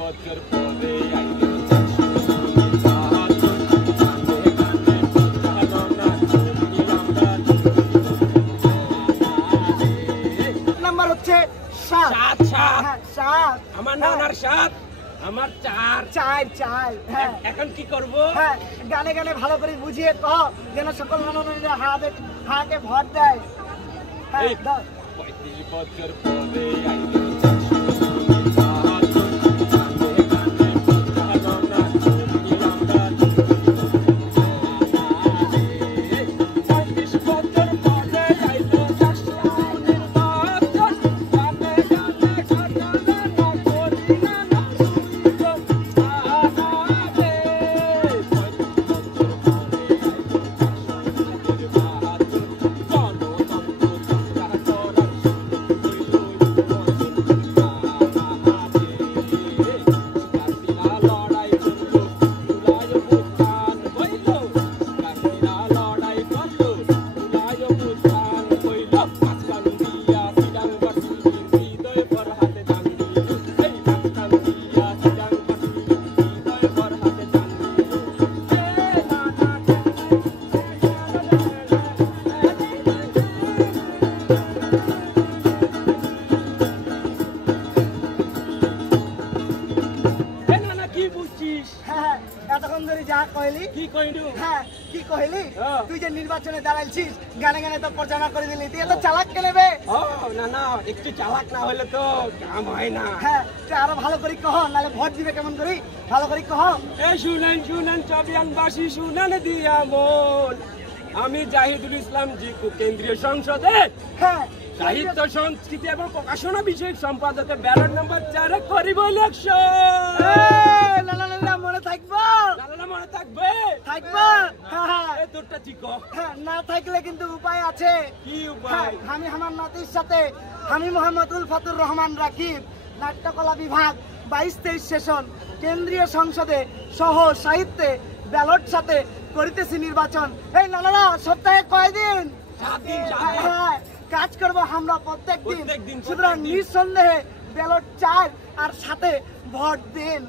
বছর পরে নাম্বার হচ্ছে 7 সাত সাত হ্যাঁ 7 আমার নানার সাত আমার চার 4 হ্যাঁ এখন কি করব? হ্যাঁ গানে গানে ভালো করে বুঝিয়ে কহ যেন সকল ননদরা হাতে ভর দেয়। হ্যাঁ এই, দাও। 35 বছর পরে হ্যাঁ এতক্ষণ ধরে যা কইলি কি কইলু? হ্যাঁ কি কইলি হ্যাঁ। তুই যে নির্বাচনে দাঁড়াইছিস গানে গানে তো প্রচারণা করে দিলি তুই এত চালাক কে নেবে? ও না না, একটু চালাক না হলে তো কাম হয় না। হ্যাঁ তুই আরো ভালো করে কহ নাহলে ভোট দিবে কেমন করি ভালো করে কহ। এই শুনেন শুনেন চবিয়ানবাসী শুনেন দিয়া মন, আমি জাহিদুল ইসলাম জিকু কেন্দ্রীয় সংসদে হ্যাঁ সাহিত্য সংস্কৃতি এবং প্রকাশনা বিষয়ক সম্পাদকে ব্যালট নম্বর 4 করিব ইলেকশন। না না না মনে থাকবো লালা মনে থাকবে? থাকবো হ্যাঁ এই তোরটা ঠিক হ্যাঁ না থাকলে কিন্তু উপায় আছে। কি হ্যাঁ, উপায়? আমি আমার নাতির সাথে আমি মোহাম্মদ উলফাতুর রহমান রাকিব নাট্যকলা বিভাগ 22-23 সেশন কেন্দ্রীয় সংসদে সহ সাহিত্যে ব্যালট সাথে করিতেছি নির্বাচন। এই নানারা সপ্তাহে কয়দিন? 7 দিন। হ্যাঁ কাজ করবো আমরা প্রত্যেক দিন প্রত্যেক দিন, সুতরাং প্রত্যেক দিন। নিঃসন্দেহে ব্যালট চাই আর সাথে ভোট দিন।